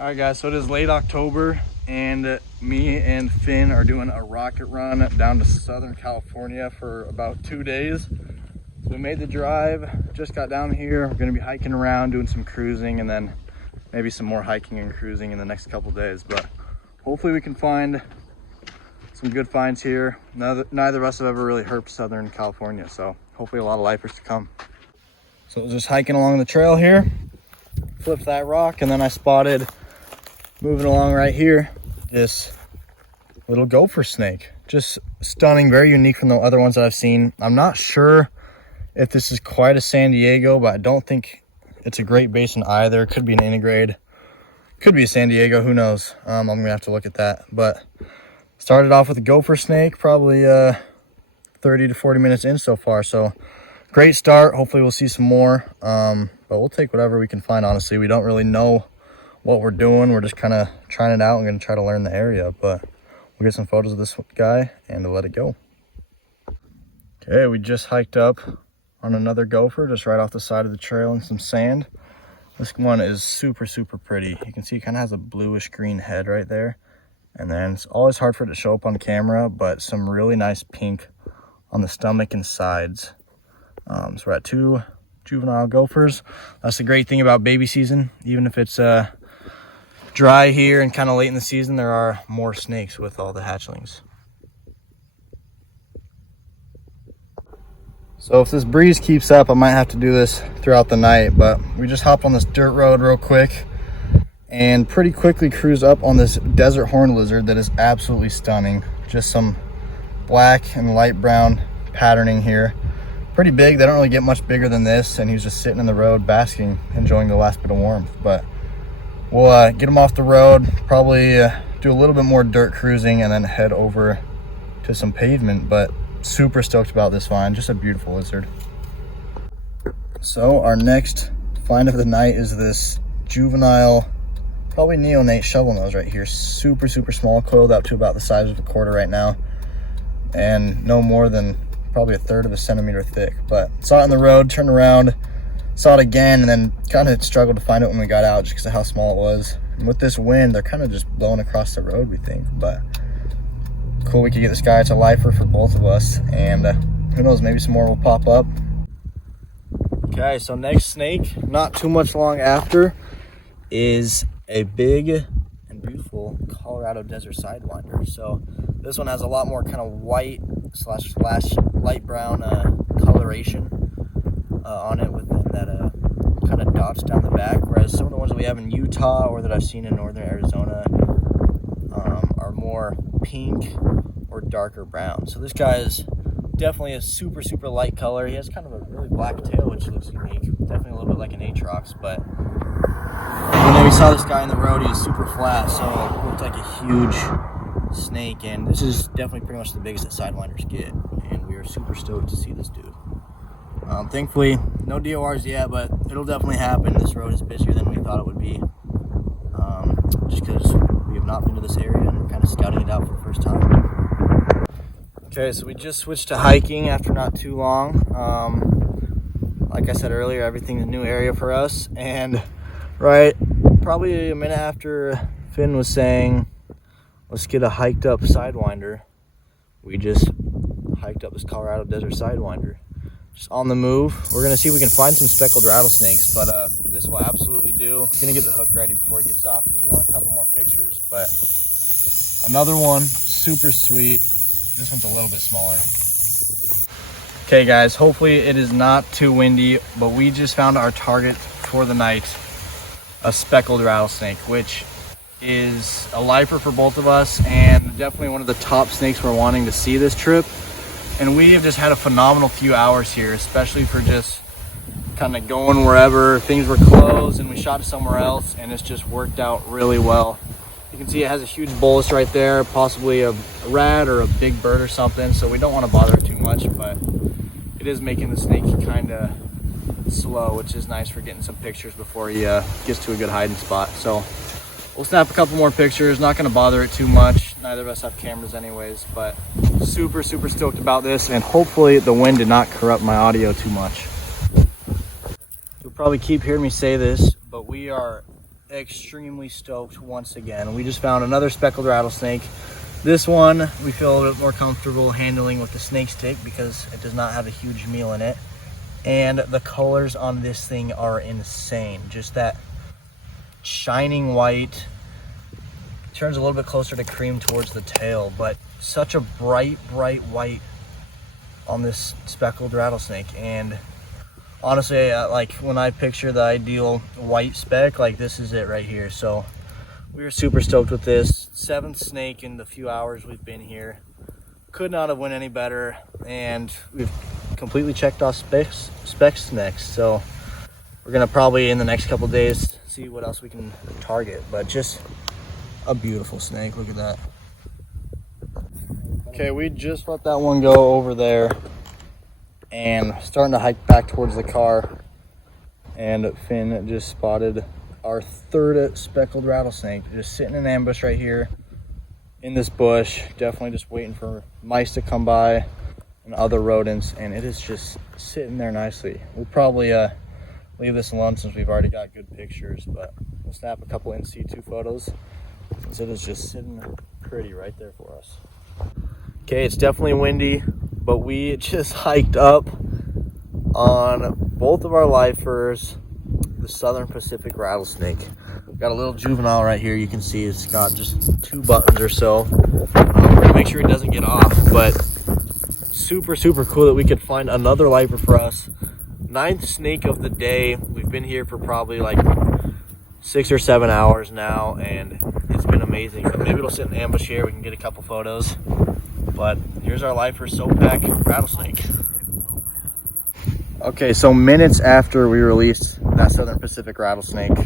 All right, guys, so it is late October, and me and Finn are doing a rocket run down to Southern California for about 2 days. So we made the drive, just got down here. We're gonna be hiking around, doing some cruising, and then maybe some more hiking and cruising in the next couple days. But hopefully we can find some good finds here. Neither of us have ever really herped Southern California, so hopefully a lot of lifers to come. So just hiking along the trail here, flipped that rock, and then I spotted, moving along right here, this little gopher snake. Just stunning, very unique from the other ones that I've seen. I'm not sure if this is quite a San Diego, but I don't think it's a Great Basin either. Could be an intergrade, could be a San Diego, who knows. I'm gonna have to look at that. But started off with a gopher snake, probably 30 to 40 minutes in so far, so great start. Hopefully we'll see some more, but we'll take whatever we can find. Honestly, we don't really know what we're doing. We're just kind of trying it out and gonna try to learn the area, but we'll get some photos of this guy and let it go. Okay, we just hiked up on another gopher just right off the side of the trail in some sand. This one is super pretty. You can see it kind of has a bluish green head right there, and then it's always hard for it to show up on camera, but some really nice pink on the stomach and sides. So we're at 2 juvenile gophers. That's the great thing about baby season. Even if it's dry here and kind of late in the season, there are more snakes with all the hatchlings. So if this breeze keeps up, I might have to do this throughout the night, but we just hopped on this dirt road real quick and pretty quickly cruise up on this desert horned lizard that is absolutely stunning. Just some black and light brown patterning here. Pretty big. They don't really get much bigger than this, and he's just sitting in the road basking, enjoying the last bit of warmth. But we'll get him off the road, probably do a little bit more dirt cruising, and then head over to some pavement. But super stoked about this find. Just a beautiful lizard. So our next find of the night is this juvenile, probably neonate shovel nose right here. Super small, coiled up to about the size of a quarter right now, and no more than probably 1/3 of a centimeter thick. But saw it on the road, turned around, saw it again, and then kind of struggled to find it when we got out just because of how small it was. And with this wind, they're kind of just blowing across the road, we think. But cool, we could get this guy. It's a lifer for both of us, and who knows, maybe some more will pop up. Okay, so next snake, not too much long after, is a big and beautiful Colorado desert sidewinder. So this one has a lot more kind of white slash light brown coloration on it, with that kind of dots down the back, whereas some of the ones that we have in Utah or that I've seen in northern Arizona are more pink or darker brown. So this guy is definitely a super light color. He has kind of a really black tail, which looks unique, definitely a little bit like an Atrox. But when we saw this guy in the road, he was super flat, so it looked like a huge snake, and this is definitely pretty much the biggest that sidewinders get, and we are super stoked to see this dude. Thankfully no DORs yet, but it'll definitely happen. This road is busier than we thought it would be, just because we have not been to this area and we're kind of scouting it out for the first time. Okay, so we just switched to hiking after not too long. Like I said earlier, everything's a new area for us, and right probably a minute after Finn was saying let's get a hiked up sidewinder, we just hiked up this Colorado desert sidewinder. Just on the move. We're gonna see if we can find some speckled rattlesnakes, but this will absolutely do. Gonna get the hook ready before he gets off because we want a couple more pictures. But another one, super sweet. This one's a little bit smaller. Okay guys, hopefully it is not too windy, but we just found our target for the night, a speckled rattlesnake, which is a lifer for both of us, and definitely one of the top snakes we're wanting to see this trip. And we have just had a phenomenal few hours here, especially for just kind of going wherever things were closed, and we shot somewhere else, and it's just worked out really well. You can see it has a huge bolus right there, possibly a rat or a big bird or something, so we don't want to bother it too much, but it is making the snake kind of slow, which is nice for getting some pictures before he gets to a good hiding spot. So we'll snap a couple more pictures, not going to bother it too much. Neither of us have cameras anyways, but super stoked about this, and hopefully the wind did not corrupt my audio too much. You'll probably keep hearing me say this, but we are extremely stoked once again. We just found another speckled rattlesnake. This one we feel a little bit more comfortable handling with the snake stick because it does not have a huge meal in it. And the colors on this thing are insane. Just that shining white, turns a little bit closer to cream towards the tail, but such a bright white on this speckled rattlesnake. And honestly, like when I picture the ideal white speck, like this is it right here. So we were super stoked with this. 7th snake in the few hours we've been here. Could not have went any better, and we've completely checked off specs next. So we're gonna probably in the next couple days see what else we can target, but just a beautiful snake. Look at that. Okay, we just let that one go over there and starting to hike back towards the car, and Finn just spotted our 3rd speckled rattlesnake just sitting in ambush right here in this bush, definitely just waiting for mice to come by and other rodents, and it is just sitting there nicely. We'll probably leave this alone since we've already got good pictures, but we'll snap a couple in situ photos since it is just sitting pretty right there for us. Okay, it's definitely windy, but we just hiked up on both of our lifers, the Southern Pacific rattlesnake. We've got a little juvenile right here. You can see it's got just 2 buttons or so. We're gonna make sure it doesn't get off, but super cool that we could find another lifer for us. 9th snake of the day. We've been here for probably like 6 or 7 hours now, and it's been amazing. But maybe it'll sit in ambush here. We can get a couple photos. But here's our lifer soapback rattlesnake. Okay, so minutes after we released that Southern Pacific rattlesnake,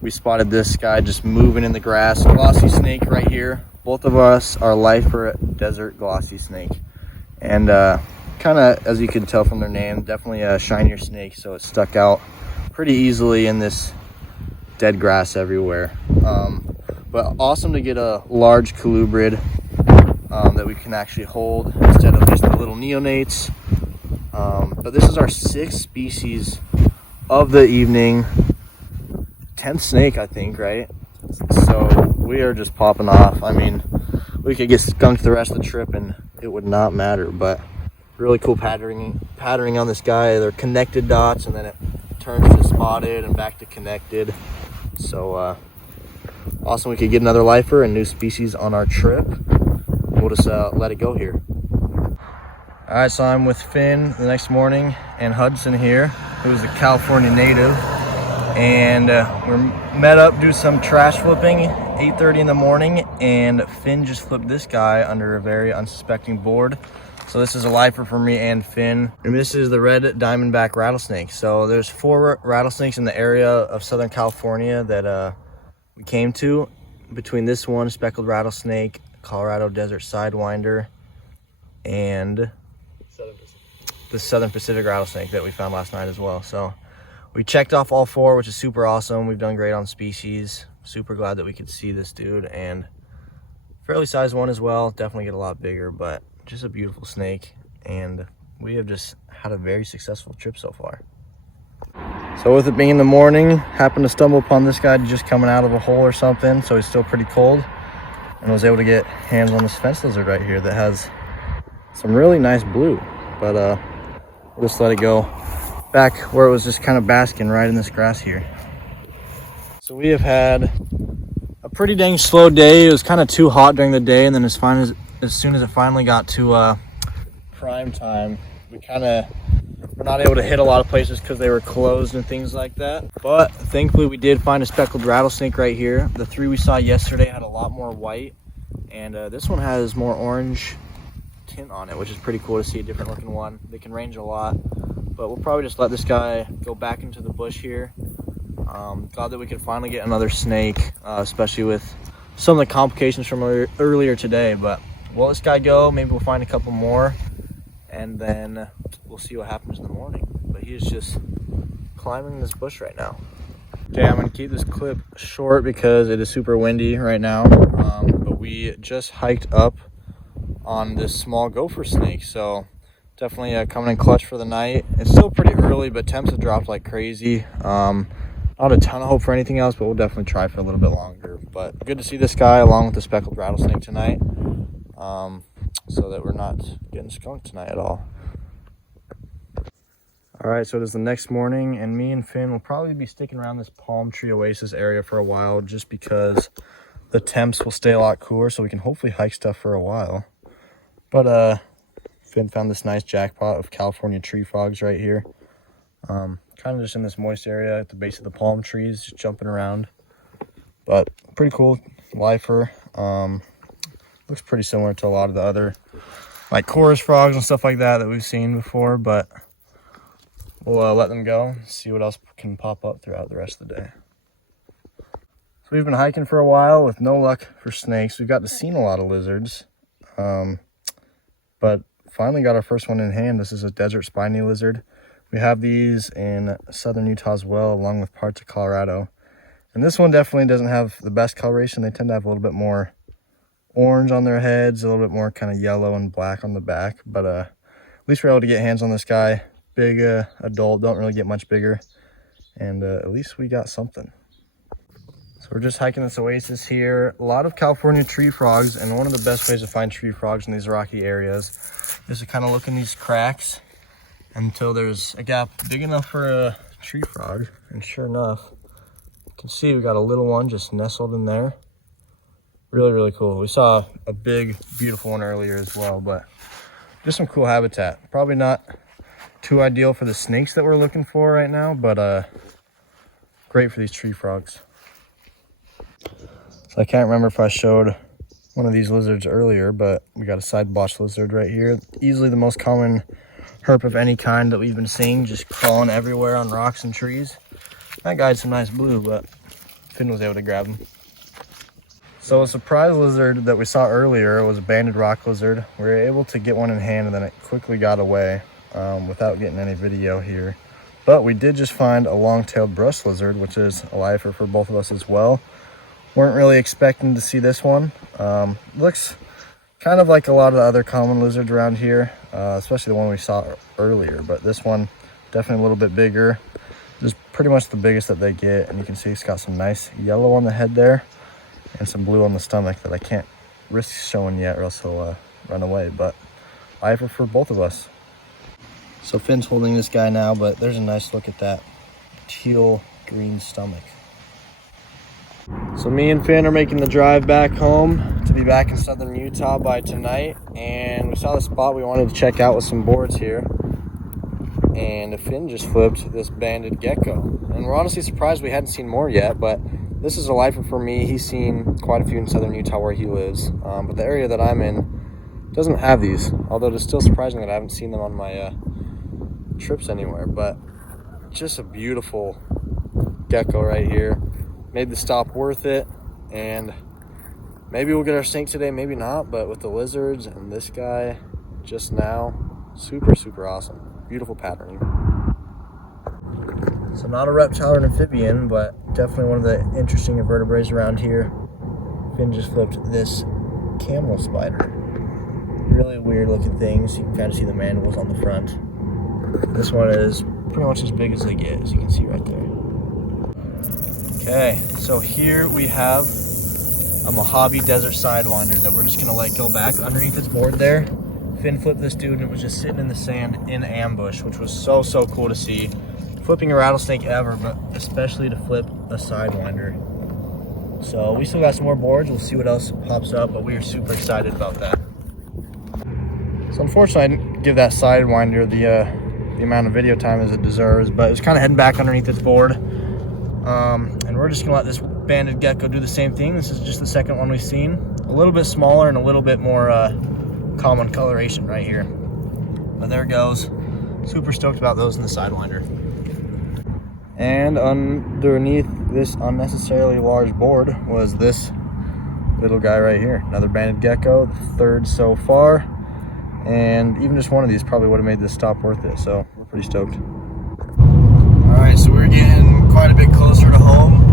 we spotted this guy just moving in the grass. Glossy snake right here. Both of us are lifer desert glossy snake. And kind of, as you can tell from their name, definitely a shinier snake, so it stuck out pretty easily in this dead grass everywhere. But awesome to get a large colubrid that we can actually hold instead of just the little neonates. But this is our 6th species of the evening, 10th snake, I think, right? So we are just popping off. I mean, we could get skunked the rest of the trip and it would not matter, but really cool patterning on this guy. They're connected dots, and then it turns to spotted and back to connected. So awesome, we could get another lifer and new species on our trip. We'll just let it go here. All right, so I'm with Finn the next morning and Hudson here, who's a California native, and we're met up, do some trash flipping, 8:30 in the morning, and Finn just flipped this guy under a very unsuspecting board. So this is a lifer for me and Finn, and this is the red diamondback rattlesnake. So there's 4 rattlesnakes in the area of Southern California that we came to. Between this one, speckled rattlesnake, Colorado desert sidewinder, and the Southern Pacific rattlesnake that we found last night as well. So we checked off all 4, which is super awesome. We've done great on species. Super glad that we could see this dude, and fairly sized one as well. Definitely get a lot bigger, but just a beautiful snake, and we have just had a very successful trip so far. So with it being in the morning, happened to stumble upon this guy just coming out of a hole or something, so he's still pretty cold, and was able to get hands on this fence lizard right here that has some really nice blue. But we'll just let it go back where it was just kind of basking right in this grass here. So we have had a pretty dang slow day. It was kind of too hot during the day, and then as soon as it finally got to prime time, we kind of were not able to hit a lot of places because they were closed and things like that. But thankfully we did find a speckled rattlesnake right here. The 3 we saw yesterday had a lot more white, and this one has more orange tint on it, which is pretty cool to see, a different looking one. They can range a lot, but we'll probably just let this guy go back into the bush here. Glad that we could finally get another snake, especially with some of the complications from earlier today. But we'll let this guy go. Maybe we'll find a couple more, and then we'll see what happens in the morning. But he is just climbing this bush right now. Okay, I'm gonna keep this clip short because it is super windy right now. But we just hiked up on this small gopher snake, so definitely coming in clutch for the night. It's still pretty early, but temps have dropped like crazy. Not a ton of hope for anything else, but we'll definitely try for a little bit longer. But good to see this guy along with the speckled rattlesnake tonight, so that we're not getting skunked tonight at all. All right, so it is the next morning, and me and Finn will probably be sticking around this palm tree oasis area for a while, just because the temps will stay a lot cooler, so we can hopefully hike stuff for a while. But Finn found this nice jackpot of California tree frogs right here. Kind of just in this moist area at the base of the palm trees, just jumping around. But pretty cool lifer. Looks pretty similar to a lot of the other like chorus frogs and stuff like that we've seen before, but we'll let them go, see what else can pop up throughout the rest of the day. So we've been hiking for a while with no luck for snakes. We've got to see a lot of lizards, but finally got our first one in hand. This is a desert spiny lizard. We have these in southern Utah as well, along with parts of Colorado. And this one definitely doesn't have the best coloration. They tend to have a little bit more orange on their heads, a little bit more kind of yellow and black on the back. But at least we're able to get hands on this guy. Big adult, don't really get much bigger, and at least we got something. So we're just hiking this oasis here. A lot of California tree frogs, and one of the best ways to find tree frogs in these rocky areas is to kind of look in these cracks until there's a gap big enough for a tree frog. And sure enough, you can see we got a little one just nestled in there. Really, really cool. We saw a big, beautiful one earlier as well, but just some cool habitat. Probably not too ideal for the snakes that we're looking for right now, but great for these tree frogs. So I can't remember if I showed one of these lizards earlier, but we got a side blotch lizard right here. Easily the most common herp of any kind that we've been seeing, just crawling everywhere on rocks and trees. That guy had some nice blue, but Finn was able to grab him. So a surprise lizard that we saw earlier was a banded rock lizard. We were able to get one in hand, and then it quickly got away. Without getting any video here, but we did just find a long-tailed brush lizard, which is a lifer for both of us as well. Weren't really expecting to see this one. Looks kind of like a lot of the other common lizards around here, especially the one we saw earlier, but this one definitely a little bit bigger. This is pretty much the biggest that they get, and you can see it's got some nice yellow on the head there and some blue on the stomach that I can't risk showing yet, or else he'll run away. But lifer for both of us. So Finn's holding this guy now, but there's a nice look at that teal green stomach. So me and Finn are making the drive back home to be back in southern Utah by tonight, and we saw the spot we wanted to check out with some boards here, and Finn just flipped this banded gecko, and we're honestly surprised we hadn't seen more yet. But this is a lifer for me. He's seen quite a few in southern Utah where he lives, but the area that I'm in doesn't have these, although it's still surprising that I haven't seen them on my trips anywhere. But just a beautiful gecko right here. Made the stop worth it, and maybe we'll get our snake today, maybe not, but with the lizards and this guy just now, super awesome. Beautiful patterning. So not a reptile or an amphibian, but definitely one of the interesting invertebrates around here. Finn just flipped this camel spider. Really weird looking things. You can kind of see the mandibles on the front. This one is pretty much as big as they get, as you can see right there. Okay, so here we have a Mojave Desert Sidewinder that we're just gonna let go back underneath its board there. Finn flipped this dude and it was just sitting in the sand in ambush, which was so cool to see. Flipping a rattlesnake ever, but especially to flip a Sidewinder. So we still got some more boards. We'll see what else pops up, but we are super excited about that. So unfortunately, I didn't give that Sidewinder the amount of video time as it deserves, but it was kind of heading back underneath its board. And we're just gonna let this banded gecko do the same thing. This is just the second one we've seen. A little bit smaller and a little bit more common coloration right here. But there it goes. Super stoked about those in the Sidewinder. And underneath this unnecessarily large board was this little guy right here. Another banded gecko, the third so far. And even just one of these probably would have made this stop worth it. So we're pretty stoked. All right, so we're getting quite a bit closer to home.